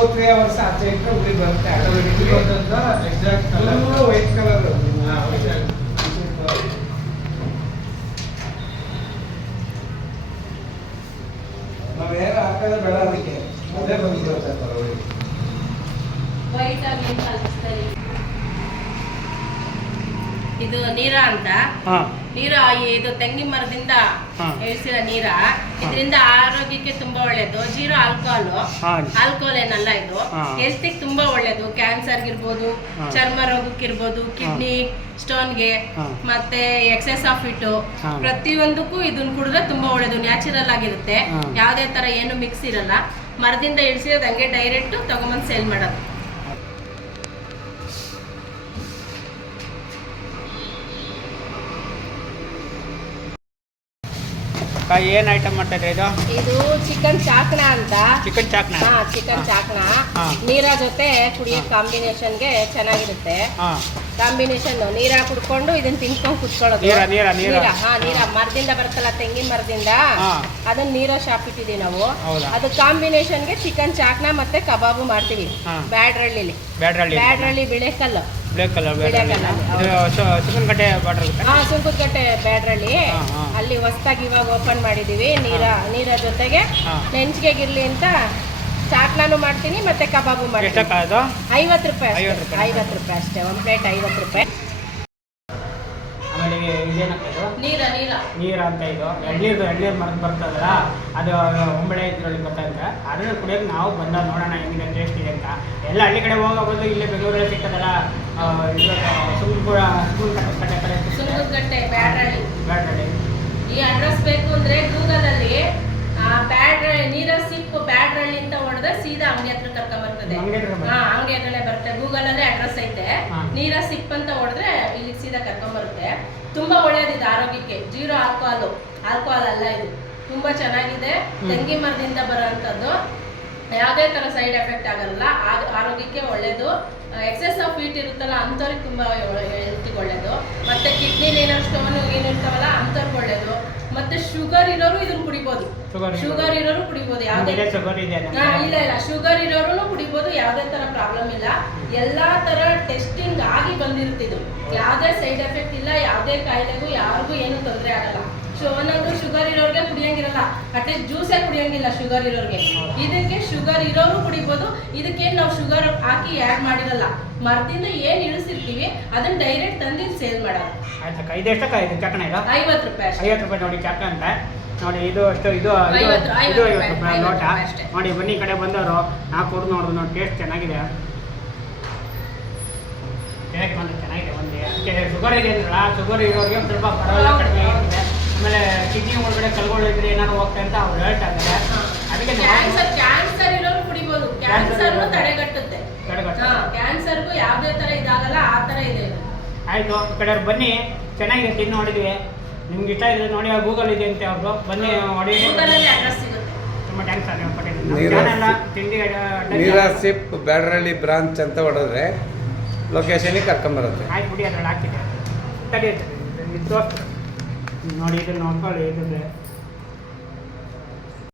2-3 hours ಆಚೆ ಇಟ್ಟರೆ ಉಳಿ ಬರುತ್ತೆ automatically. Exact colour white colour. ನಾವು ಏನು ಹಾಕೋದು ಬೇಡ ಅದಕ್ಕೆ, ಅದೇ ಬಂದಿರುತ್ತೆ ಪರವಾಗಿ. ವೈಟ್ ಆಗಿ ಕಲಿಸ್ತಾರೆ. ಇದು ನೀರ ಅಂತ. ನೀರ ಇದು ತೆಂಗಿನ ಮರದಿಂದ ಇಳಿಸಿರೋ ನೀರ. ಇದರಿಂದ ಆರೋಗ್ಯಕ್ಕೆ ತುಂಬಾ ಒಳ್ಳೇದು. ಜೀರೋ ಆಲ್ಕೋಹಾಲ್ ಏನಲ್ಲ ಇದು. ಹೆಲ್ತಿಗೆ ತುಂಬಾ ಒಳ್ಳೇದು. ಕ್ಯಾನ್ಸರ್ ಇರ್ಬೋದು, ಚರ್ಮ ರೋಗಕ್ಕಿರ್ಬೋದು, ಕಿಡ್ನಿ ಸ್ಟೋನ್ಗೆ, ಮತ್ತೆ ಎಕ್ಸೆಸ್ ಆಫ್ ಇಟ್, ಪ್ರತಿಯೊಂದಕ್ಕೂ ಇದನ್ನ ಕುಡಿದ್ರೆ ತುಂಬಾ ಒಳ್ಳೇದು. ನ್ಯಾಚುರಲ್ ಆಗಿರುತ್ತೆ, ಯಾವ್ದೇ ತರ ಏನು ಮಿಕ್ಸ್ ಇರಲ್ಲ. ಮರದಿಂದ ಇಳಿಸಿರೋದು ಹಂಗೆ ಡೈರೆಕ್ಟ್ ತಗೊಂಬಂದು ಸೇಲ್ ಮಾಡೋದು. ಏನ್ ಐಟಮ್ ಮಾಡ್ತಾ ಇದ್ರೆ ಇದು? ಇದು ಚಿಕನ್ ಚಾಕ್ನ ಅಂತ. ಚಿಕನ್ ಚಾಕ್ನ? ಚಿಕನ್ ಚಾಕ್ನ ನೀರ ಜೊತೆ ಕುಡಿಯೋ ಕಾಂಬಿನೇಷನ್ಗೆ ಚೆನ್ನಾಗಿರುತ್ತೆ. ಕಾಂಬಿನೇಷನ್ ನೀರ ಕುಡ್ಕೊಂಡು ಇದನ್ನ ತಿನ್ಕೊಂಡು ಕುತ್ಕೊಳ್ಳೋದು. ನೀರ ಮರದಿಂದ ಬರುತ್ತಲ್ಲ, ತೆಂಗಿನ ಮರದಿಂದ, ಅದನ್ನ ನೀರ ಶಾಪ್ ಇಟ್ಟಿದೀವಿ ನಾವು. ಅದು ಕಾಂಬಿನೇಷನ್ಗೆ ಚಿಕನ್ ಚಾಕ್ನ ಮತ್ತೆ ಕಬಾಬು ಮಾಡ್ತೀವಿ. ಬ್ಯಾಡ್ರಳ್ಳಿ ಬಿಳೆಕಲ್ಲು. ಸುಂಕದಕಟ್ಟೆ ಬ್ಯಾಡ್ರಳ್ಳಿ ಅಲ್ಲಿ ಹೊಸದಾಗಿ ಇವಾಗ ಓಪನ್ ಮಾಡಿದೀವಿ. ನೀರ ಜೊತೆಗೆ ನೆಂಚಿಗೆಗಿರ್ಲಿ ಅಂತ ಚಾಟ್ಲಾನು ಮಾಡ್ತೀನಿ ಮತ್ತೆ ಕಬಾಬು ಮಾಡ್ತೀನಿ. 50 ರೂಪಾಯಿ ಅಷ್ಟೇ. ಒಂದು ಪ್ಲೇಟ್ 50 ರೂಪಾಯಿ. ಆಮೇಲೆ ಇದೇನಾಗ್ತದೆ? ನೀರ ಅಂತ. ಇದು ಎಳ್ನೀರು ಮರದ ಬರ್ತದಲ್ಲ, ಅದು ಒಂಬಳೆ ಇದ್ರಲ್ಲಿ ಬರ್ತಾಯಿದೆ. ಅದನ್ನು ಕುಡಿಯೋಕೆ ನಾವು ಬಂದಾಗ ನೋಡೋಣ ಹೆಂಗಿದೆ, ಟೇಸ್ಟ್ ಇದೆ ಅಂತ. ಎಲ್ಲ ಹಳ್ಳಿ ಕಡೆ ಹೋಗೋದು ಇಲ್ಲೇ ಬೆಂಗಳೂರಲ್ಲಿ ಸಿಗ್ತದಲ್ಲ, ಸುಂಕದಕಟ್ಟೆ ಬ್ಯಾಡ್ರಳ್ಳಿ. ಈ ಅಡ್ರೆಸ್ ಬೇಕು ಅಂದ್ರೆ ಗೂಗಲ್ ಅಲ್ಲಿ ನೀರ ಸಿಪ್ ಬ್ಯಾಡ್ರಳ್ಳಿ ಅಂತ ಹೊಡೆದ್ರೆ ಸೀದಾ ಅಂಗಡಿ ಹತ್ರ ಕರ್ಕೊಂಡ್ ಬರ್ತದೆ. ಅಂಗಡಿ ಹತ್ರನೇ ಬರುತ್ತೆ. ಗೂಗಲ್ ಅಲ್ಲೇ ಅಡ್ರೆಸ್ ಐತೆ. ನೀರ ಸಿಪ್ ಅಂತ ಹೊಡೆದ್ರೆ ಇಲ್ಲಿ ಸೀದಾ ಕರ್ಕೊಂಡ್ ಬರುತ್ತೆ. ತುಂಬಾ ಒಳ್ಳೇದಿದೆ ಆರೋಗ್ಯಕ್ಕೆ. ಜೀರೋ ಆಲ್ಕೋಹಾಲ್ ಅಲ್ಲ ಇದು. ತುಂಬಾ ಚೆನ್ನಾಗಿದೆ. ತೆಂಗಿನ ಮರದಿಂದ ಬರೋಂಥದ್ದು. ಯಾವುದೇ ತರ ಸೈಡ್ ಎಫೆಕ್ಟ್ ಆಗಲ್ಲ. ಆರೋಗ್ಯಕ್ಕೆ ಒಳ್ಳೇದು. ಎಕ್ಸೆಸ್ ಆಫ್ ಹೀಟ್ ಇರುತ್ತಲ್ಲ ಅಂಥವ್ರಿಗೆ ತುಂಬಾ ಹೆಲ್ತಿಗೆ ಒಳ್ಳೇದು. ಮತ್ತೆ ಕಿಡ್ನಿಲಿ ಏನಾದ್ರು ಸ್ಟೋನ್ ಏನಿರ್ತಾವಲ್ಲ ಅಂಥವ್ರಿಗೆ ಒಳ್ಳೇದು. ಮತ್ತೆ ಶುಗರ್ ಇರೋರು ಇದನ್ನ ಕುಡಿಬೋದು. ಯಾವುದೇ ಇಲ್ಲ ಶುಗರ್ ಇರೋರು ಕುಡಿಬೋದು. ಯಾವುದೇ ತರ ಪ್ರಾಬ್ಲಮ್ ಇಲ್ಲ. ಎಲ್ಲಾ ತರ ಟೆಸ್ಟಿಂಗ್ ಆಗಿ ಬಂದಿರುತ್ತಿದ್ದು. ಯಾವುದೇ ಸೈಡ್ ಎಫೆಕ್ಟ್ ಇಲ್ಲ. ಯಾವುದೇ ಕಾಯಿಲೆಗೂ ಯಾರಿಗೂ ಏನು ತೊಂದರೆ ಆಗಲ್ಲ. ಒಂದೊಂದು ಶುಗರ್ ಇರೋರಿಗೆ ಕುಡಿಯಂಗಿರಲ್ಲ. ಅಟ್ಲೀಸ್ಟ್ ಜ್ಯೂಸೇ ಕುಡಿಯಂಗಿಲ್ಲ ಶುಗರ್ ಇರೋರಿಗೆ. ಇದಕ್ಕೆ ಶುಗರ್ ಇರೋರು ಕುಡಿಬೋದು. ಇದಕ್ಕೇನು ನಾವು ಶುಗರ್ ಹಾಕಿ ಆ್ಯಡ್ ಮಾಡಿರಲ್ಲ. ಮರದಿಂದ ಏನು ಇಳಿಸಿರ್ತೀವಿ ಅದನ್ನ ಡೈರೆಕ್ಟ್ ತಂದು ಸೇಲ್ ಮಾಡೋದು. ಆಯ್ತಕ್ಕ. ಇದು ಎಷ್ಟಕ್ಕ? ಇದು ಚಾಕಣ ಇದು 50 ರೂಪಾಯಿ. 50 ರೂಪಾಯಿ ನೋಡಿ ಚಾಕ ಅಂತ. ನೋಡಿ ಇದು ಅಷ್ಟು. ಇದು 50 ರೂಪಾಯಿ ಲೋಟ. ನೋಡಿ ಬನ್ನಿ ಈ ಕಡೆ ಬಂದವರು ನಾ ಕೊಡು ನೋಡಿದ್ರು ನೋಡಿ. ಟೇಸ್ಟ್ ಚೆನ್ನಾಗಿದೆ. ಚೆನ್ನಾಗಿದೆ. ಒಂದು ಶುಗರ್ ಇದೆ ಅಂದ್ರಲ್ಲ, ಶುಗರ್ ಇರೋರಿಗೆ ಒಂದು ಸ್ವಲ್ಪ ಪರವಾಗಿಲ್ಲ, ಕಡಿಮೆ ಇರುತ್ತೆ. ಆಮೇಲೆ ಕಿಡ್ನಿ ಒಳಗಡೆ ಕಲ್ಗಳಿದ್ರೆ ಏನಾದ್ರು ಹೋಗ್ತಾ ಅಂತ ಅವ್ರು ಹೇಳ್ತಾ ಇದ್ದಾರೆ. ಅದಕ್ಕೆ ಕ್ಯಾನ್ಸರ್ ಇರೋರು ಕುಡಿಬೋದು. ಕ್ಯಾನ್ಸರ್ ತಡೆಗಟ್ಟುತ್ತೆ. ಕ್ಯಾನ್ಸರ್ಗೂ ಯಾವುದೇ ತರ ಇದಾಗಲ್ಲ. ಆ ತರ ಇದೆ. ಆಯ್ತು, ಈ ಕಡೆ ಬನ್ನಿ. ಚೆನ್ನಾಗಿದೆ, ತಿಂದು ನೋಡಿದ್ವಿ. ನಿಮ್ಗೆ ಇಷ್ಟ ಇದೆ ನೋಡಿ, ಗೂಗಲ್ ಇದೆ ಅಂತ ಅವ್ರು ಬನ್ನಿ ನೋಡಿ. ತುಂಬ ಥ್ಯಾಂಕ್ಸ್. ನೀರ ಸಿಪ್ ಬ್ಯಾಡ್ರಳ್ಳಿ ಬ್ರಾಂಚ್ ಅಂತ ಹೊಡೆದ್ರೆ ಲೊಕೇಶನಿಗೆ ಕರ್ಕೊಂಬರುತ್ತೆ. ಆಯ್ತು ಬಿಡಿ, ಅದ್ರಲ್ಲಿ ಹಾಕಿದೆ. ತಡಿ ತೋರಿಸ್ತಾರೆ ನೋಡಿ. ಇದನ್ನು ನೋಡ್ಕೊಳ್ಳಿ. ಇದು